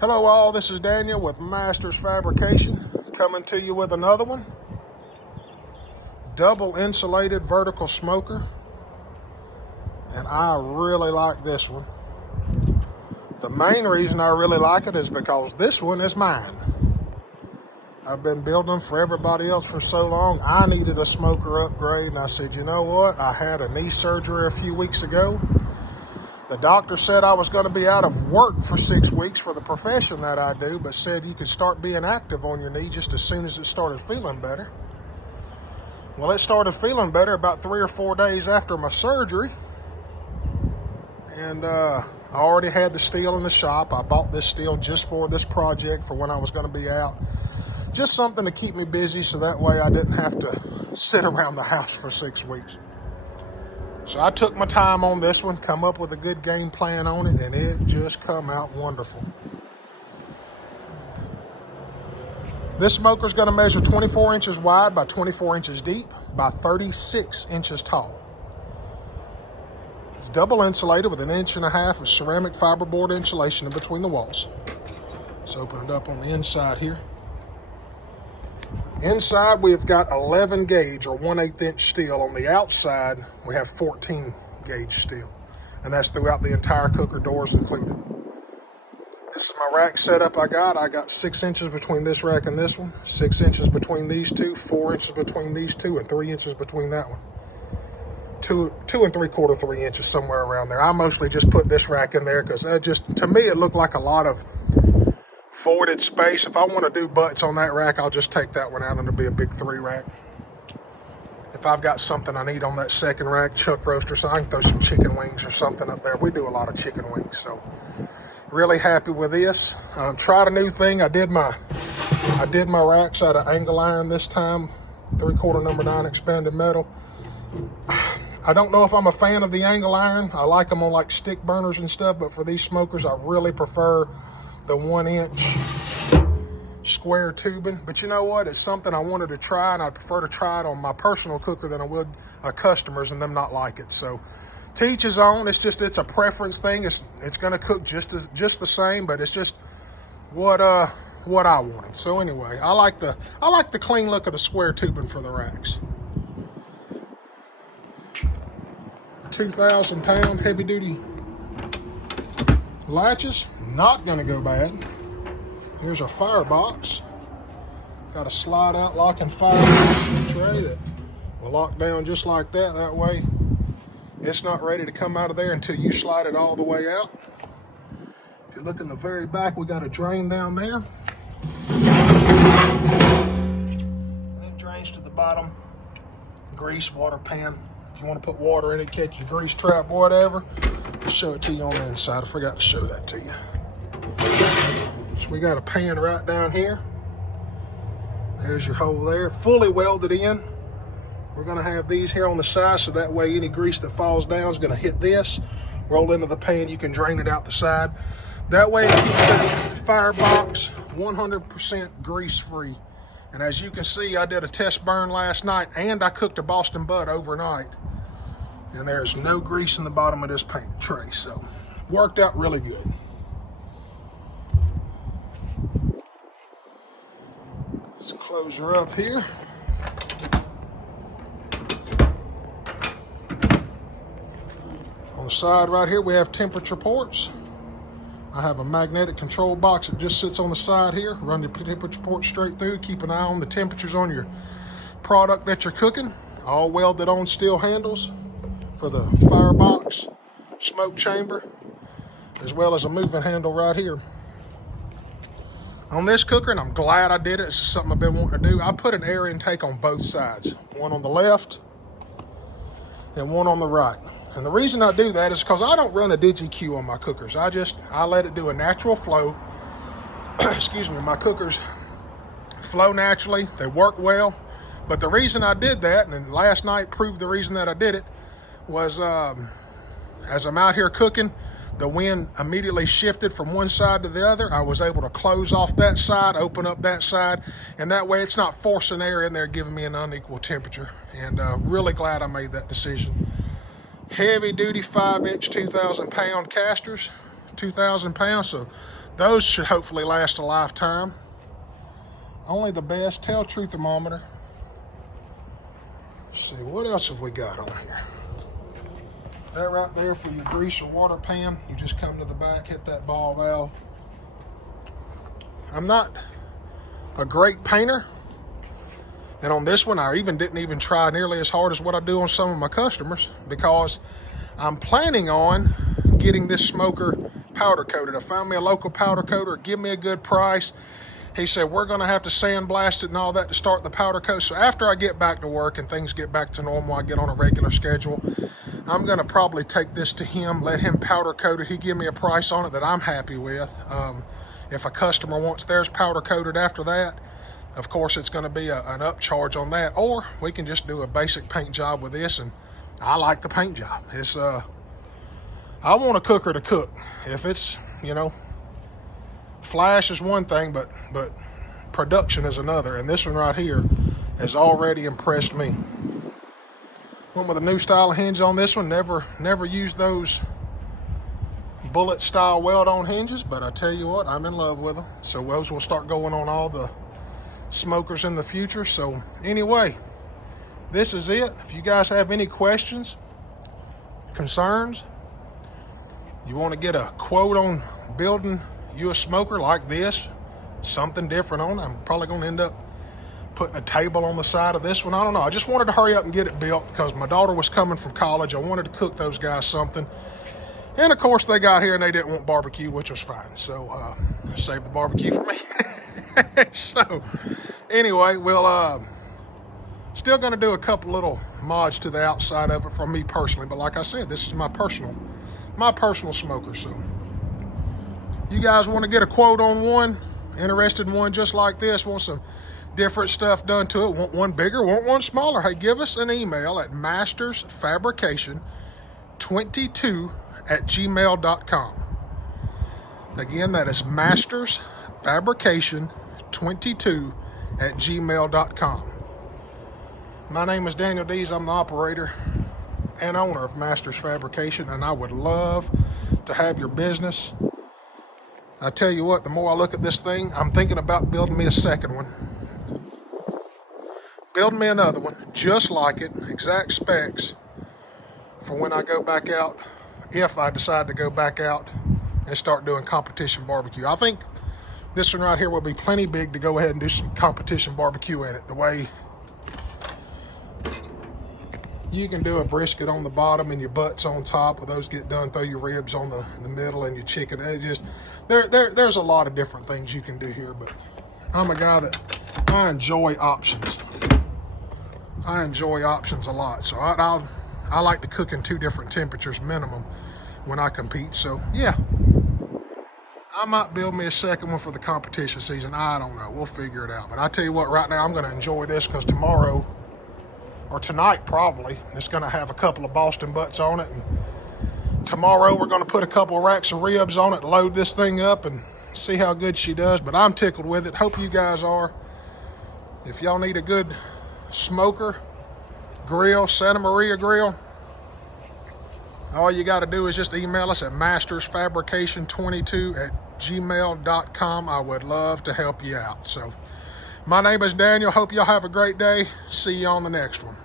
Hello all, this is Daniel with Masters Fabrication, coming to you with another one. Double insulated vertical smoker, and I really like this one. The main reason I really like it is because this one is mine. I've been building them for everybody else for so long. I needed a smoker upgrade, and I said, you know what? I had a knee surgery a few weeks ago. The doctor said I was going to be out of work for 6 weeks for the profession that I do, but said you could start being active on your knee just as soon as it started feeling better. Well, it started feeling better about 3 or 4 days after my surgery. And I already had the steel in the shop. I bought this steel just for this project for when I was going to be out. Just something to keep me busy so that way I didn't have to sit around the house for 6 weeks. So I took my time on this one, come up with a good game plan on it, and it just come out wonderful. This smoker is going to measure 24 inches wide by 24 inches deep by 36 inches tall. It's double insulated with 1.5 inches of ceramic fiberboard insulation in between the walls. Let's open it up on the inside here. Inside, we've got 11 gauge or 1/8 inch steel. On the outside, we have 14 gauge steel. And that's throughout the entire cooker, doors included. This is my rack setup I got 6 inches between this rack and this one, 6 inches between these two, 4 inches between these two, and 3 inches between that one. 2 3/4, 3 inches, somewhere around there. I mostly just put this rack in there because to me, it looked like a lot of voided space. If I want to do butts on that rack, I'll just take that one out and it'll be a big 3 rack. If I've got something I need on that second rack, chuck roast or something, I can throw some chicken wings or something up there. We do a lot of chicken wings, so really happy with this. Tried a new thing. I did my racks out of angle iron this time, 3/4 number 9 expanded metal. I don't know if I'm a fan of the angle iron. I like them on like stick burners and stuff, but for these smokers, I really prefer the 1 inch square tubing. But you know what? It's something I wanted to try, and I'd prefer to try it on my personal cooker than I would a customer's and them not like it. So to each his own. It's a preference thing. It's going to cook just the same, but it's just what I wanted. So anyway, I like the clean look of the square tubing for the racks. 2,000 pound heavy duty latches, not going to go bad. Here's our firebox. Got a slide out lock and fire tray that will lock down just like that. That way it's not ready to come out of there until you slide it all the way out. If you look in the very back, we got a drain down there. And it drains to the bottom. Grease, water pan. If you want to put water in it, catch your grease trap, whatever. I'll show it to you on the inside. I forgot to show that to you. So we got a pan right down here. There's your hole there, fully welded in. We're going to have these here on the side so that way any grease that falls down is going to hit this, roll into the pan. You can drain it out the side. That way it keeps that firebox 100% grease free. And as you can see, I did a test burn last night and I cooked a Boston butt overnight. And there's no grease in the bottom of this paint tray. So worked out really good. Let's close her up here. On the side right here, we have temperature ports. I have a magnetic control box that just sits on the side here. Run the temperature port straight through. Keep an eye on the temperatures on your product that you're cooking. All welded on steel handles for the firebox, smoke chamber, as well as a moving handle right here. On this cooker, and I'm glad I did it, it's just something I've been wanting to do, I put an air intake on both sides. One on the left and one on the right. And the reason I do that is because I don't run a DigiQ on my cookers. I let it do a natural flow. Excuse me, my cookers flow naturally, they work well. But the reason I did that, and last night proved the reason that I did it, was as I'm out here cooking, the wind immediately shifted from one side to the other. I was able to close off that side, open up that side, and that way it's not forcing air in there, giving me an unequal temperature. And really glad I made that decision. Heavy duty 5 inch, 2,000 pound casters, 2,000 pounds. So those should hopefully last a lifetime. Only the best. Tell truth thermometer. Let's see, what else have we got on here? That right there for your grease or water pan. You just come to the back, hit that ball valve. I'm not a great painter, and on this one I didn't even try nearly as hard as what I do on some of my customers, because I'm planning on getting this smoker powder coated. I found me a local powder coater, give me a good price. He said we're gonna have to sandblast it and all that to start the powder coat. So after I get back to work and things get back to normal, I get on a regular schedule, I'm gonna probably take this to him, let him powder coat it. He give me a price on it that I'm happy with. If a customer wants theirs powder coated after that, of course it's gonna be an upcharge on that, or we can just do a basic paint job with this. And I like the paint job. It's I want a cooker to cook. If it's, you know, flash is one thing, but production is another. And this one right here has already impressed me. Went with a new style of hinge on this one. Never used those bullet style weld on hinges, but I tell you what, I'm in love with them. So those will start going on all the smokers in the future. So anyway, this is it. If you guys have any questions, concerns, you want to get a quote on building you a smoker like this, something different on it, I'm probably going to end up putting a table on the side of this one. I don't know. I just wanted to hurry up and get it built because my daughter was coming from college. I wanted to cook those guys something. And of course they got here and they didn't want barbecue, which was fine. So save the barbecue for me. So anyway, we'll still going to do a couple little mods to the outside of it from me personally. But like I said, this is my personal smoker. So you guys want to get a quote on one, interested in one just like this, want some different stuff done to it, want one bigger, want one smaller, hey, give us an email at mastersfabrication22@gmail.com. Again, that is mastersfabrication22@gmail.com. My name is Daniel Dees. I'm the operator and owner of Masters Fabrication, and I would love to have your business. I tell you what, the more I look at this thing, I'm thinking about building me a second one. Building me another one, just like it, exact specs, for when I go back out, if I decide to go back out and start doing competition barbecue. I think this one right here will be plenty big to go ahead and do some competition barbecue in it. The way you can do a brisket on the bottom and your butts on top. When those get done, throw your ribs on the middle and your chicken. It just there's a lot of different things you can do here, but I'm a guy that I enjoy options. I enjoy options a lot. So I like to cook in 2 different temperatures minimum when I compete. So yeah, I might build me a second one for the competition season. I don't know. We'll figure it out. But I tell you what, right now I'm going to enjoy this because tomorrow, or tonight probably, it's going to have a couple of Boston butts on it. And tomorrow we're going to put a couple of racks of ribs on it, load this thing up, and see how good she does. But I'm tickled with it. Hope you guys are. If y'all need a good smoker, grill, Santa Maria grill, all you got to do is just email us at mastersfabrication22@gmail.com. I would love to help you out. So my name is Daniel. Hope y'all have a great day. See you on the next one.